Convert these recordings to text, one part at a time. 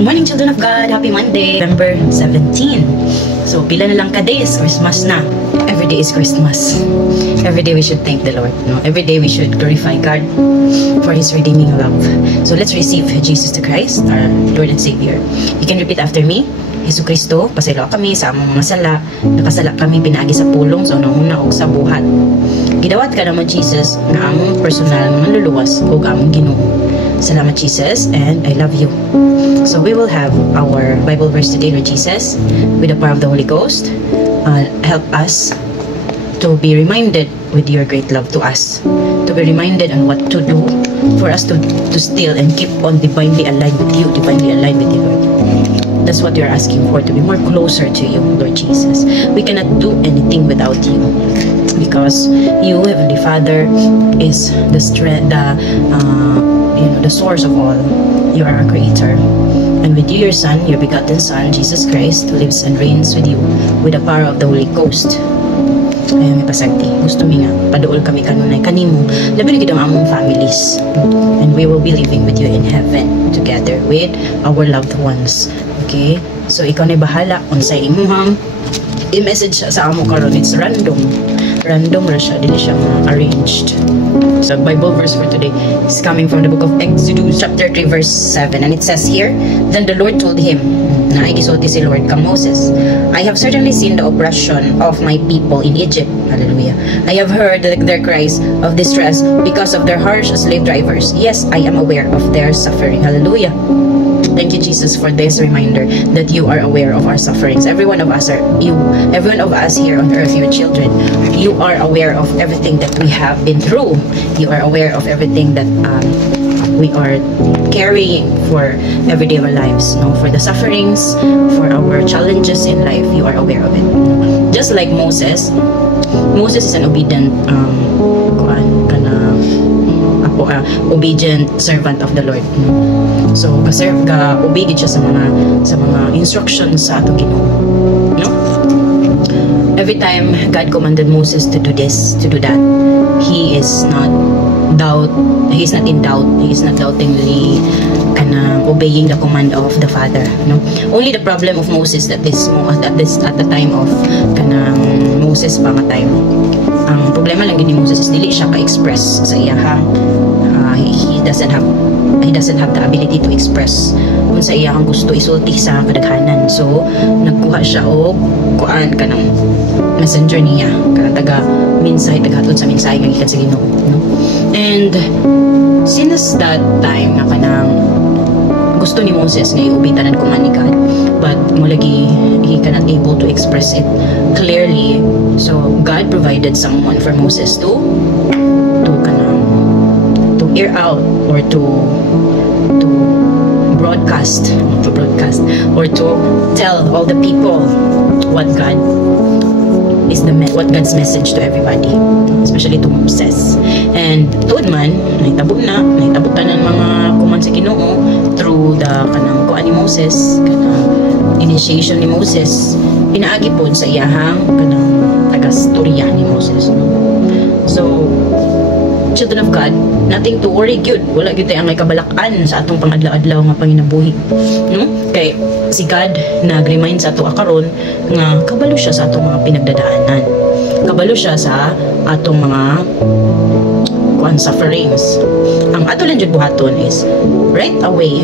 Good morning, children of God. Happy Monday, November 17. So, pila na lang ka days, Christmas na. Every day is Christmas. Every day we should thank the Lord. No? Every day we should glorify God for His redeeming love. So, let's receive Jesus the Christ, our Lord and Savior. You can repeat after me. Jesu Kristo, pasaylo kami sa among mga sala. Nakasala kami pinaagi sa pulong sa unang-una o sa buhat. Gidawat ka naman, Jesus, na among personal manluluwas o among Ginoo. Salamat, Jesus, and I love you. So we will have our Bible verse today, Lord Jesus, with the power of the Holy Ghost. Help us to be reminded with your great love to us, to be reminded on what to do for us to still and keep on divinely aligned with you, Lord. That's what you're asking for, to be more closer to you, Lord Jesus. We cannot do anything without you, because you, Heavenly Father, is the strength, the source of all. You are our creator, and with you, your Son, your begotten Son, Jesus Christ, lives and reigns with you with the power of the Holy Ghost. Ay, may pasagti. Gusto mi nga, paduol kami kanunay kanimo. Labi na ang among families. And we will be living with you in heaven together with our loved ones. Okay? So, ikaw na bahala kung sa imuhang i-message sa amo karon. It's random. Random ra siya. Dili siya arranged. So, Bible verse for today is coming from the book of Exodus, chapter 3, verse 7. And it says here, Then the Lord told him, na igisulti si Lord kang Moses, I have certainly seen the oppression of my people in Egypt. Hallelujah. I have heard their cries of distress because of their harsh slave drivers. Yes, I am aware of their suffering. Hallelujah. Thank you, Jesus, for this reminder that you are aware of our sufferings. Every one of us here on earth, your children, you are aware of everything that we have been through. You are aware of everything that we are carrying for everyday of our lives, no? For the sufferings, for our challenges in life, you are aware of it. Just like Moses is an obedient obedient servant of the Lord. So, obedient siya sa mga instructions sa atong Ginoo. No? Every time God commanded Moses to do this, to do that, he is not in doubt. He is not doubtingly obeying the command of the Father. No? Only the problem of Moses at the time of Moses pa nga time. Ang problema lang ni Moses is dili siya ka-express sa iyahang he doesn't have the ability to express kung sa iyahang gusto isulti sa kadaghanan. So nagkuha siya og kanang messenger niya, kanang tagahatod sa mensahe nga gikan sa Ginoo, no? And since that time na kanang gusto ni Moses nga iubitan ang command ni God, but mulagi he cannot able to express it clearly. So God provided someone for Moses to hear out or to broadcast or to tell all the people what God's message to everybody, especially to Moses. And tuod man nahitabutan ng mga command sa Ginoo through the kuan ni Moses, initiation ni Moses, pinaagi pod sa iyahang taga-storya ni Moses. So, children of God, nothing to worry gyud. Wala gyud tay ang may kabalakan sa atong pangadlaw-adlaw nga panginabuhi. No? Kay si God nag-remind sa ato karon nga kabalo siya sa atong mga pinagdadaanan. Kabalo siya sa atong mga sufferings. Ang ato lang jud buhaton is right away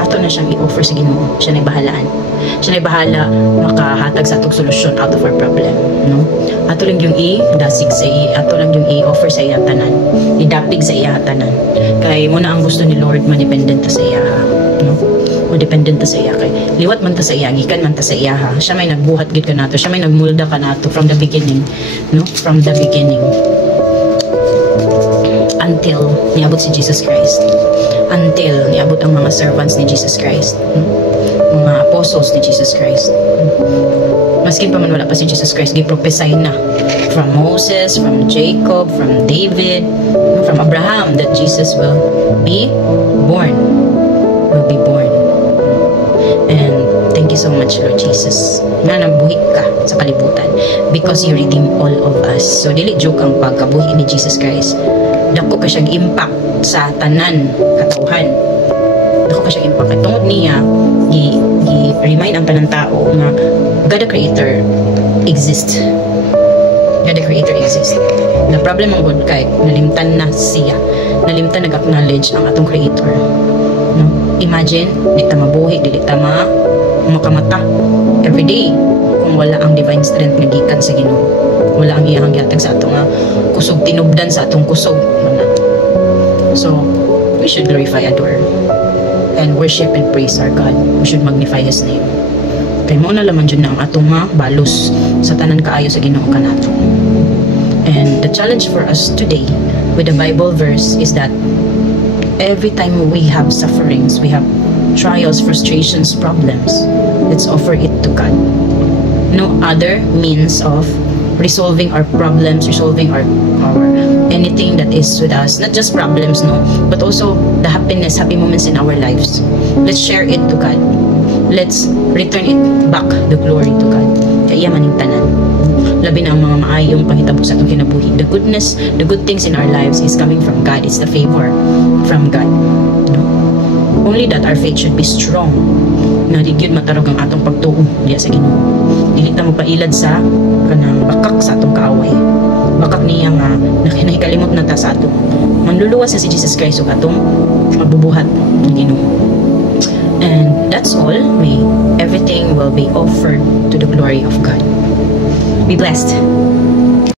ato na siyang i-offer sa Ginoo. Siya na bahalaan. Siya na bahala makahatag sa atong solusyon out of our problem, no? Ato lang yung i-dasig sa ato lang yung i-offer sa iya tanan, idapig sa iya tanan. Kay mo na ang gusto ni Lord, madependent ta sa iya, no? Madependent ta sa iya, kay liwat man ta sa iya, gikan man ta sa iya, ha? Siya may nagbuhat gid kanato, siya may nagmulda kanato from the beginning, no? From the beginning until niabot si Jesus Christ, until niabot ang mga servants ni Jesus Christ, mga apostles ni Jesus Christ. Maskin pa man wala pa si Jesus Christ, gi-prophesy na from Moses, from Jacob, from David, from Abraham, that Jesus will be born. And thank you so much, Lord Jesus, na nabuhi ka sa kalibutan because you redeem all of us. So dili joke ang pagkabuhi ni Jesus Christ. Dako ka siyang impact sa tanan katawhan. Dako ka siya impact. At tungod niya, remind ang tanang tao nga God the Creator exists. God the Creator exists. The problem ang God kay nalimtan na siya. Nalimtan nag-acknowledge ang atong Creator. No? Imagine, di ta mabuhi, di ta makamata everyday kung wala ang divine strength nga gikan sa Ginoo. Wala ang iyang gihatag sa atong kusog, tinubdan sa atong kusog. So, we should glorify, adore, and worship and praise our God. We should magnify His name. Kaya mo na laman dyan na ang atong balos sa tanan kaayo sa Ginoo kanato. And the challenge for us today with the Bible verse is that every time we have sufferings, we have trials, frustrations, problems, let's offer it to God. No other means of resolving our problems, resolving our anything that is with us, not just problems, no, but also the happiness, happy moments in our lives. Let's share it to God. Let's return it back, the glory to God. Kaya maning tanan. Labi na ang mga maayong panghitabo sa atong kinabuhi. The goodness, the good things in our lives is coming from God. It's the favor from God. No? Only that our faith should be strong. Na di gyud matarog ang atong pagtuo diya sa Ginoo. Dili ta magpailad sa kanang bakak sa atong kaaway. Bakak niya nga nakahikalimot na ta sa ato. Manluluwas sa si Jesus Christ ug atong mabubuhat ng Ginoo. And that's all. May everything will be offered to the glory of God. Be blessed.